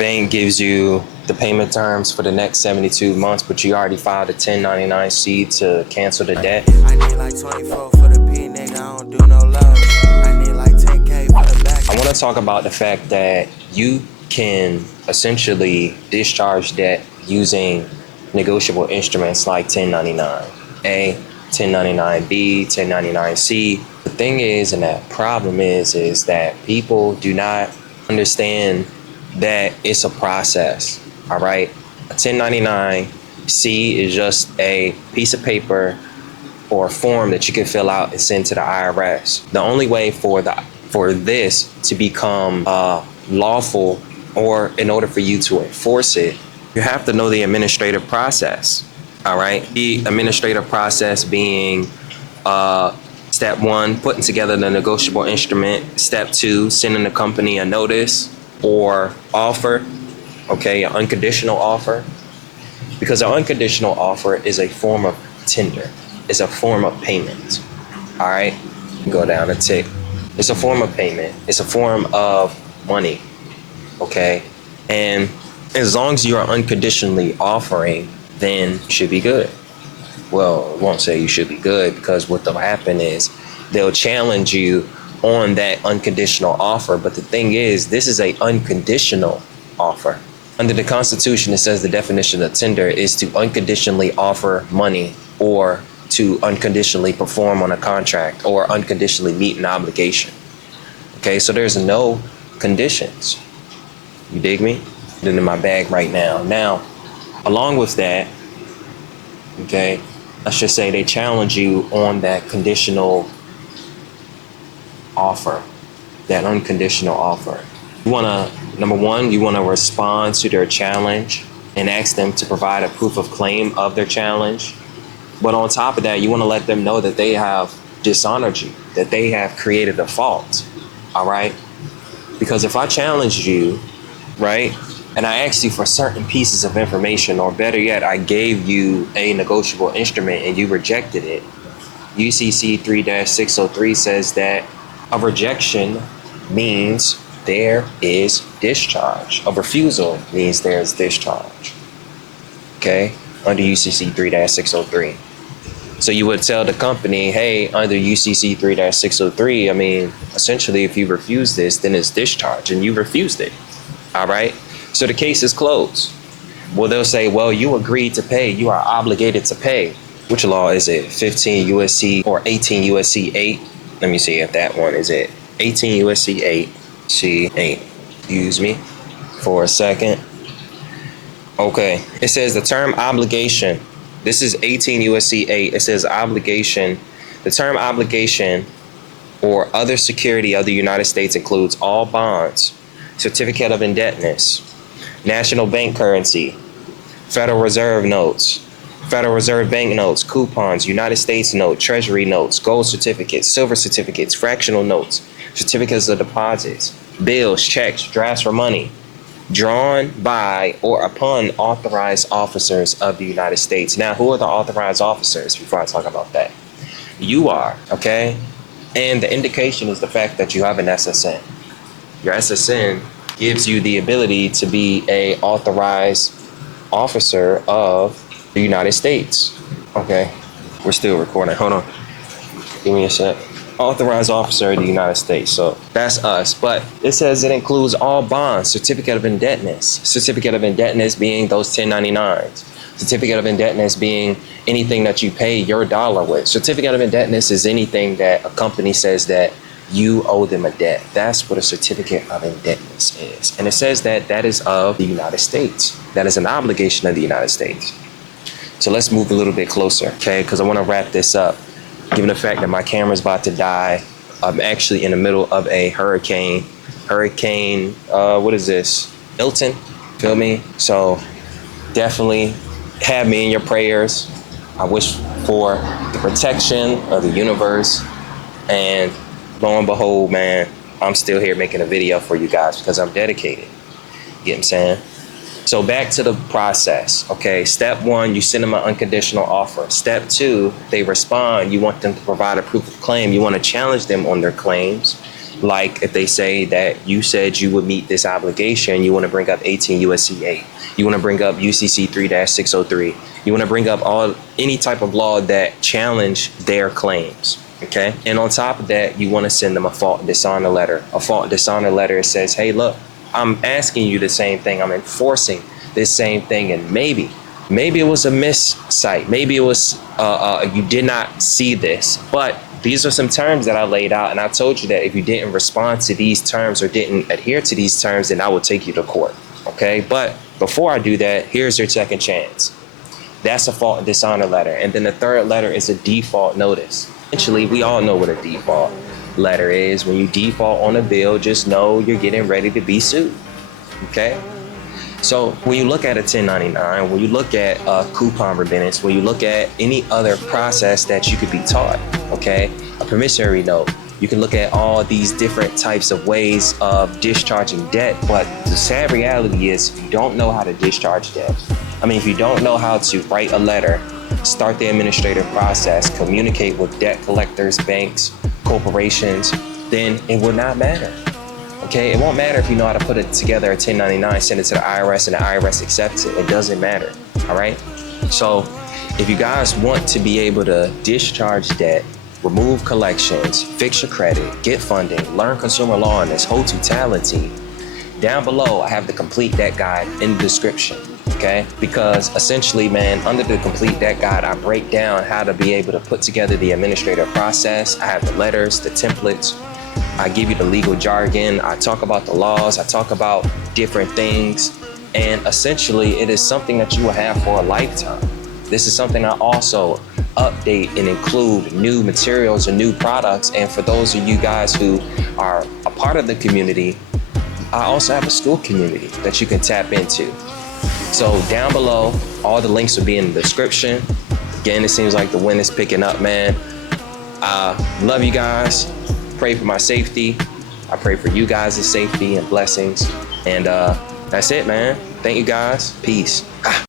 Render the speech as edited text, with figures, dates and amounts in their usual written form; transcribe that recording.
bank gives you the payment terms for the next 72 months, but you already filed a 1099-C to cancel the debt. I need like 24 for the BizNick, I don't do no love. I need like 10K for the back. I want to talk about the fact that you can essentially discharge debt using negotiable instruments like 1099-A, 1099-B, 1099-C. The thing is, and that problem is that people do not understand that it's a process, all right? A 1099-C is just a piece of paper or a form that you can fill out and send to the IRS. The only way for this to become lawful, or in order for you to enforce it, you have to know the administrative process, all right? The administrative process being step one, putting together the negotiable instrument. Step two, sending the company a notice or offer, okay, an unconditional offer. Because an unconditional offer is a form of tender. It's a form of payment, all right? Go down a tick. It's a form of payment. It's a form of money, okay? And as long as you are unconditionally offering, then you should be good. Well, I won't say you should be good, because what will happen is they'll challenge you on that unconditional offer. But the thing is, this is an unconditional offer. Under the Constitution, it says the definition of tender is to unconditionally offer money, or to unconditionally perform on a contract, or unconditionally meet an obligation. Okay, so there's no conditions. You dig me? It's in my bag right now. Now, along with that, okay, let's just say they challenge you on that conditional offer, that unconditional offer. You wanna, number one, you wanna respond to their challenge and ask them to provide a proof of claim of their challenge. But on top of that, you wanna let them know that they have dishonored you, that they have created a fault, all right? Because if I challenged you, right, and I asked you for certain pieces of information, or better yet, I gave you a negotiable instrument and you rejected it, UCC 3-603 says that a rejection means there is discharge. A refusal means there is discharge, okay, under UCC 3-603. So you would tell the company, hey, under UCC 3-603, I mean, essentially, if you refuse this, then it's discharge, and you refused it, all right? So the case is closed. Well, they'll say, well, you agreed to pay. You are obligated to pay. Which law is it? 15 USC or 18 USC 8? Let me see if that one is it. 18 USC 8, C8. Excuse me for a second. Okay, it says the term obligation. This is 18 USC 8. It says obligation. The term obligation or other security of the United States includes all bonds, certificate of indebtedness, national bank currency, Federal Reserve notes, Federal Reserve bank notes, coupons, United States note, Treasury notes, gold certificates, silver certificates, fractional notes, certificates of deposits, bills, checks, drafts for money, drawn by or upon authorized officers of the United States. Now, who are the authorized officers before I talk about that? You are, okay? And the indication is the fact that you have an SSN. Your SSN gives you the ability to be a authorized officer of the United States. Okay, we're still recording. Hold on. Give me a sec. Authorized officer of the United States. So that's us. But it says it includes all bonds, certificate of indebtedness. Certificate of indebtedness being those 1099s. Certificate of indebtedness being anything that you pay your dollar with. Certificate of indebtedness is anything that a company says that you owe them a debt. That's what a certificate of indebtedness is. And it says that that is of the United States. That is an obligation of the United States. So let's move a little bit closer, okay? Because I want to wrap this up. Given the fact that my camera's about to die, I'm actually in the middle of a hurricane. What is this? Milton, feel me? So definitely have me in your prayers. I wish for the protection of the universe. And lo and behold, man, I'm still here making a video for you guys because I'm dedicated. You get what I'm saying? So back to the process, okay? Step one, you send them an unconditional offer. Step two, they respond. You want them to provide a proof of claim. You want to challenge them on their claims. Like if they say that you said you would meet this obligation, you want to bring up 18 USC 8. You want to bring up UCC 3-603. You want to bring up any type of law that challenge their claims. Okay. And on top of that, you want to send them a fault and dishonor letter. A fault and dishonor letter says, hey, look, I'm asking you the same thing. I'm enforcing this same thing. And maybe it was a missight. Maybe it was you did not see this. But these are some terms that I laid out. And I told you that if you didn't respond to these terms or didn't adhere to these terms, then I will take you to court. Okay. But before I do that, here's your second chance. That's a fault and dishonor letter. And then the third letter is a default notice. Essentially, we all know what a default letter is. When you default on a bill, just know you're getting ready to be sued. Okay? So when you look at a 1099, when you look at coupon remittance, when you look at any other process that you could be taught, okay, a promissory note, you can look at all these different types of ways of discharging debt. But the sad reality is if you don't know how to discharge debt, if you don't know how to write a letter, start the administrative process, communicate with debt collectors, banks, corporations, then it will not matter. Okay, it won't matter if you know how to put it together a 1099, send it to the IRS, and the IRS accepts it. It doesn't matter. All right. So if you guys want to be able to discharge debt, remove collections, fix your credit, get funding, learn consumer law in its whole totality, down below I have the complete debt guide in the description. Okay, because essentially, man, under the complete debt guide, I break down how to be able to put together the administrative process. I have the letters, the templates. I give you the legal jargon. I talk about the laws. I talk about different things. And essentially, it is something that you will have for a lifetime. This is something I also update and include new materials and new products. And for those of you guys who are a part of the community, I also have a school community that you can tap into. So down below, all the links will be in the description. Again, it seems like the wind is picking up, man. Love you guys. Pray for my safety. I pray for you guys' safety and blessings. And that's it, man. Thank you guys. Peace.